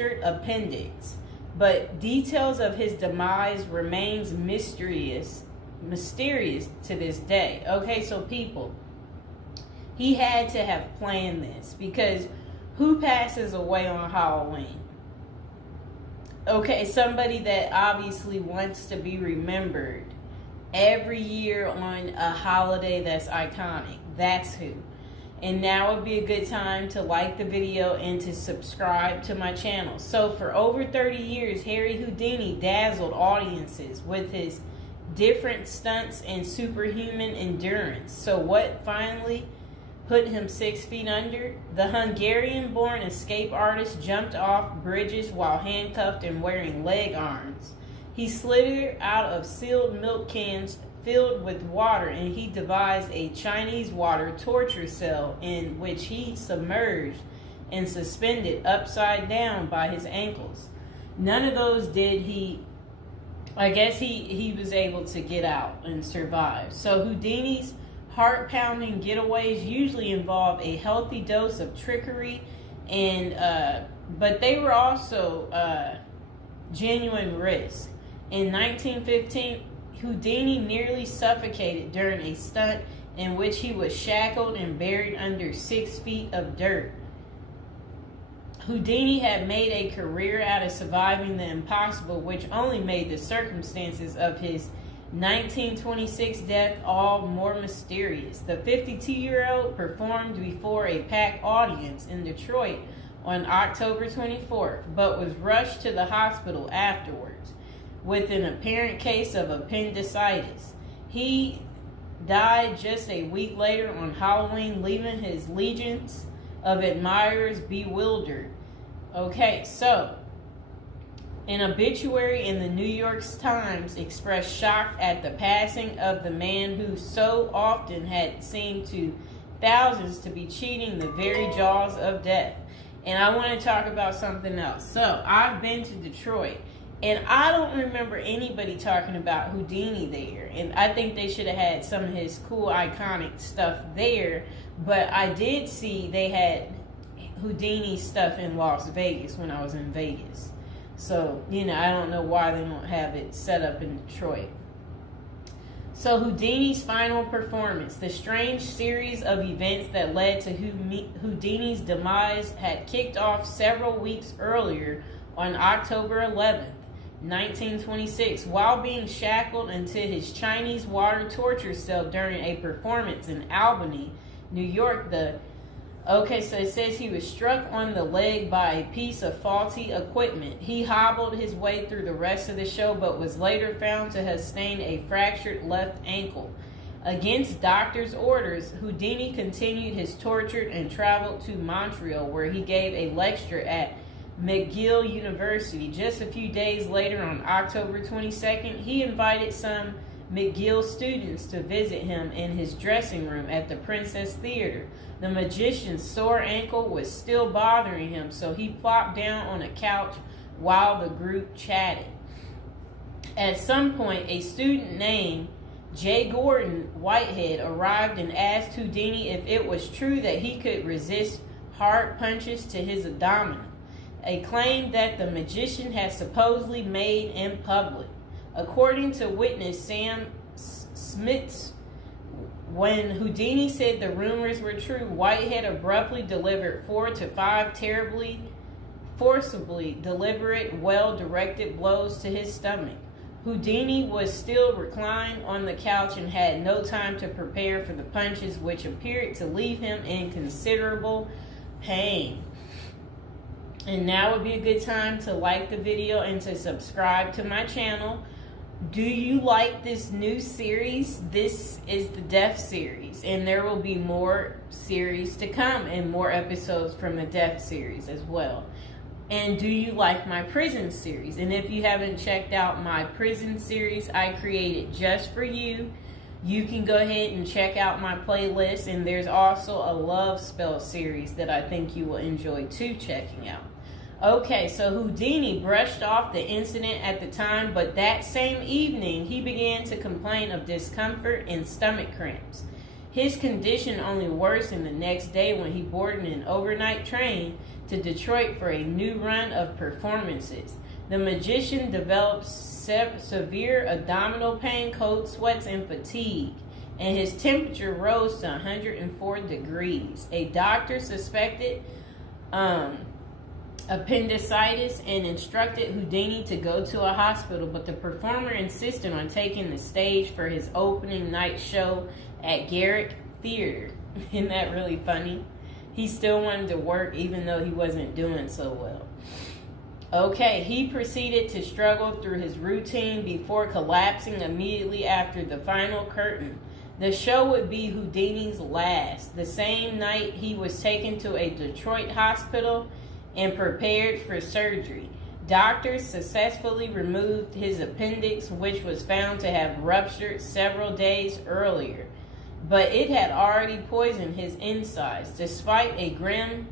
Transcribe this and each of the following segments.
appendix, but details of his demise remains mysterious to this day. Okay, so people, he had to have planned this, because who passes away on Halloween? Okay, somebody that obviously wants to be remembered every year on a holiday that's iconic. That's who. And now would be a good time to like the video and to subscribe to my channel. So for over 30 years, Harry Houdini dazzled audiences with his different stunts and superhuman endurance. So what finally put him 6 feet under? The Hungarian-born escape artist jumped off bridges while handcuffed and wearing leg irons. He slithered out of sealed milk cans filled with water, and he devised a Chinese water torture cell in which he submerged and suspended upside down by his ankles. None of those did he. I guess he was able to get out and survive. So Houdini's heart-pounding getaways usually involve a healthy dose of trickery, and but they were also genuine risk. In 1915, Houdini nearly suffocated during a stunt in which he was shackled and buried under 6 feet of dirt. Houdini had made a career out of surviving the impossible, which only made the circumstances of his 1926 death all more mysterious. The 52-year-old performed before a packed audience in Detroit on October 24th, but was rushed to the hospital afterwards with an apparent case of appendicitis. He died just a week later on Halloween, leaving his legions of admirers bewildered. Okay, so an obituary in the New York Times expressed shock at the passing of the man who so often had seemed to thousands to be cheating the very jaws of death. And I want to talk about something else. So I've been to Detroit, and I don't remember anybody talking about Houdini there. And I think they should have had some of his cool, iconic stuff there. But I did see they had Houdini stuff in Las Vegas when I was in Vegas. So, I don't know why they don't have it set up in Detroit. So Houdini's final performance. The strange series of events that led to Houdini's demise had kicked off several weeks earlier on October 11th. 1926, while being shackled into his Chinese water torture cell during a performance in Albany, New York. So it says he was struck on the leg by a piece of faulty equipment. He hobbled his way through the rest of the show, but was later found to have sustained a fractured left ankle. Against doctors' orders, Houdini continued his torture and traveled to Montreal, where he gave a lecture at McGill University. Just a few days later, on October 22nd, he invited some McGill students to visit him in his dressing room at the Princess Theater. The magician's sore ankle was still bothering him, so he plopped down on a couch while the group chatted. At some point, a student named J. Gordon Whitehead arrived and asked Houdini if it was true that he could resist hard punches to his abdomen, a claim that the magician had supposedly made in public. According to witness Sam Smits, when Houdini said the rumors were true, Whitehead abruptly delivered 4 to 5 terribly, forcibly deliberate, well-directed blows to his stomach. Houdini was still reclined on the couch and had no time to prepare for the punches, which appeared to leave him in considerable pain. And now would be a good time to like the video and to subscribe to my channel. Do you like this new series? This is the Death series, and there will be more series to come and more episodes from the Death series as well. And do you like my prison series? And if you haven't checked out my prison series I created just for you, you can go ahead and check out my playlist. And there's also a love spell series that I think you will enjoy too checking out. Okay, so Houdini brushed off the incident at the time, but that same evening he began to complain of discomfort and stomach cramps. His condition only worsened the next day when he boarded an overnight train to Detroit for a new run of performances. The magician developed severe abdominal pain, cold sweats, and fatigue, and his temperature rose to 104 degrees. A doctor suspected appendicitis and instructed Houdini to go to a hospital, but the performer insisted on taking the stage for his opening night show at Garrick Theater. Isn't that really funny? He still wanted to work even though he wasn't doing so well. Okay, he proceeded to struggle through his routine before collapsing immediately after the final curtain. The show would be Houdini's last. The same night, he was taken to a Detroit hospital and prepared for surgery. Doctors successfully removed his appendix, which was found to have ruptured several days earlier, but it had already poisoned his insides. Despite a grim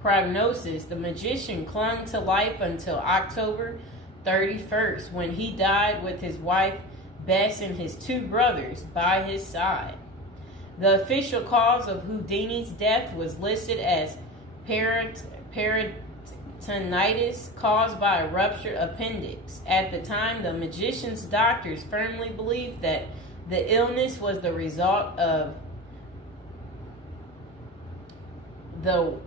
prognosis, the magician clung to life until October 31st, when he died with his wife Bess and his two brothers by his side. The official cause of Houdini's death was listed as peritonitis caused by a ruptured appendix. At the time, the magician's doctors firmly believed that the illness was the result of so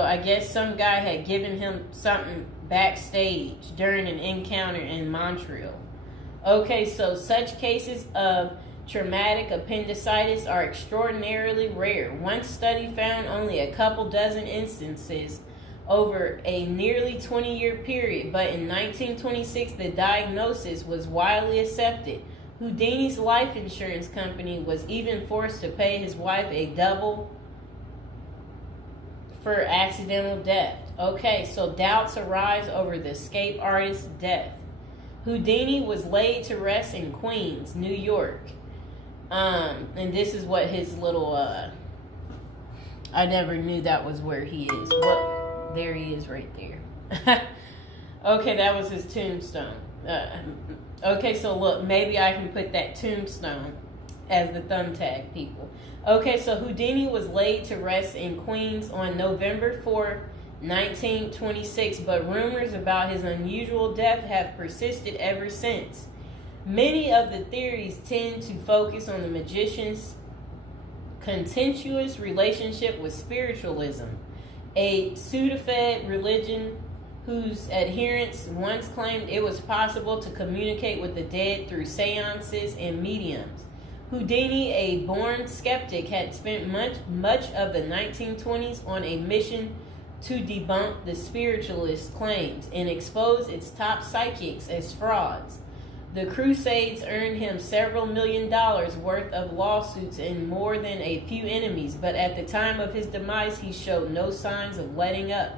I guess some guy had given him something backstage during an encounter in Montreal. Okay, so such cases of traumatic appendicitis are extraordinarily rare. One study found only a couple dozen instances over a nearly 20-year period, but in 1926 the diagnosis was widely accepted. Houdini's life insurance company was even forced to pay his wife a double for accidental death. Okay, so doubts arise over the escape artist's death. Houdini was laid to rest in Queens, New York. And this is what his little, I never knew that was where he is. Well, there he is right there. Okay, that was his tombstone. Okay, so look, maybe I can put that tombstone as the thumbtack, people. Okay, so Houdini was laid to rest in Queens on November 4th, 1926, but rumors about his unusual death have persisted ever since. Many of the theories tend to focus on the magician's contentious relationship with spiritualism, a pseudo-fed religion whose adherents once claimed it was possible to communicate with the dead through seances and mediums. Houdini, a born skeptic, had spent much of the 1920s on a mission to debunk the spiritualist claims and expose its top psychics as frauds. The Crusades earned him several $1 million worth of lawsuits and more than a few enemies, but at the time of his demise, he showed no signs of letting up.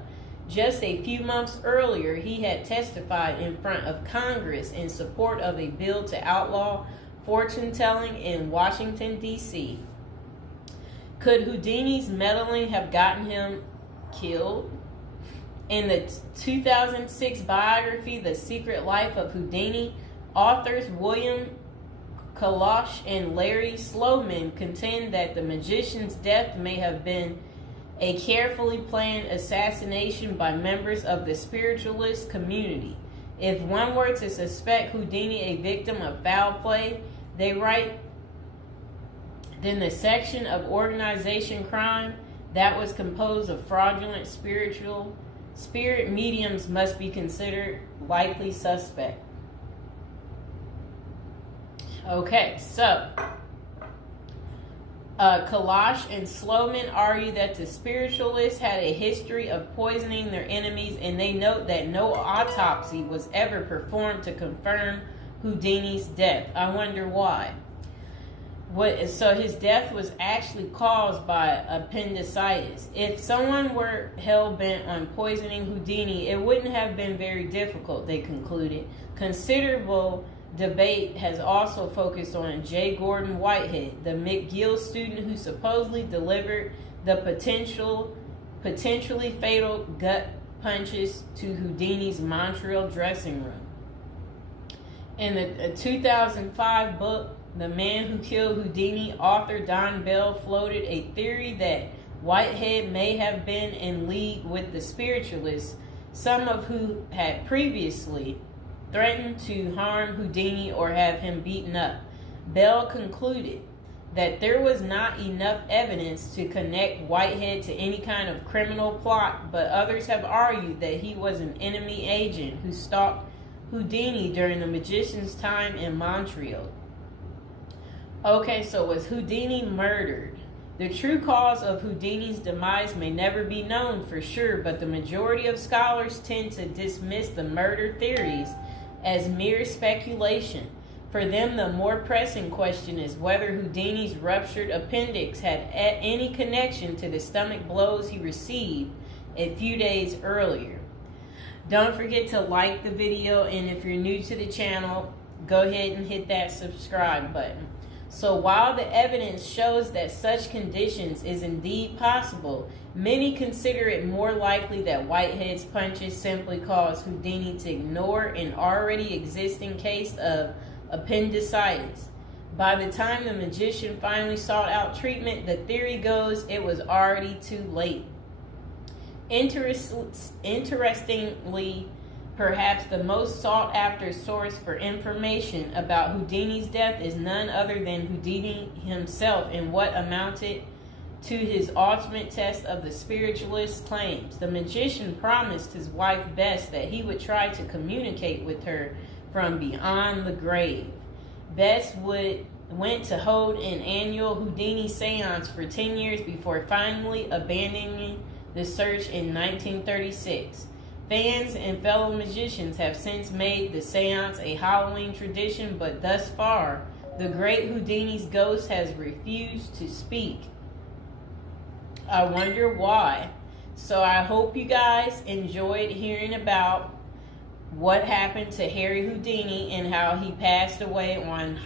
Just a few months earlier, he had testified in front of Congress in support of a bill to outlaw fortune-telling in Washington, D.C. Could Houdini's meddling have gotten him killed? In the 2006 biography, The Secret Life of Houdini, authors William Kalash and Larry Sloman contend that the magician's death may have been a carefully planned assassination by members of the spiritualist community. If one were to suspect Houdini a victim of foul play, they write, then the section of organization crime that was composed of fraudulent spirit mediums must be considered likely suspect. Okay, so Kalash and Sloman argue that the spiritualists had a history of poisoning their enemies, and they note that no autopsy was ever performed to confirm Houdini's death. I wonder why. So his death was actually caused by appendicitis. If someone were hell-bent on poisoning Houdini, it wouldn't have been very difficult, they concluded. Considerable debate has also focused on J. Gordon Whitehead, the McGill student who supposedly delivered the potentially fatal gut punches to Houdini's Montreal dressing room. In the 2005 book, The Man Who Killed Houdini, author Don Bell floated a theory that Whitehead may have been in league with the spiritualists, some of who had previously threatened to harm Houdini or have him beaten up. Bell concluded that there was not enough evidence to connect Whitehead to any kind of criminal plot, but others have argued that he was an enemy agent who stalked Houdini during the magician's time in Montreal. Okay, so was Houdini murdered? The true cause of Houdini's demise may never be known for sure, but the majority of scholars tend to dismiss the murder theories as mere speculation. For them, the more pressing question is whether Houdini's ruptured appendix had any connection to the stomach blows he received a few days earlier. Don't forget to like the video, and if you're new to the channel, go ahead and hit that subscribe button. So while the evidence shows that such conditions is indeed possible, many consider it more likely that Whitehead's punches simply caused Houdini to ignore an already existing case of appendicitis. By the time the magician finally sought out treatment, the theory goes it was already too late. Interestingly, perhaps the most sought after source for information about Houdini's death is none other than Houdini himself in what amounted to his ultimate test of the spiritualist's claims. The magician promised his wife Bess that he would try to communicate with her from beyond the grave. Bess went to hold an annual Houdini seance for 10 years before finally abandoning the search in 1936. Fans and fellow magicians have since made the seance a Halloween tradition, but thus far, the great Houdini's ghost has refused to speak. I wonder why. So I hope you guys enjoyed hearing about what happened to Harry Houdini and how he passed away on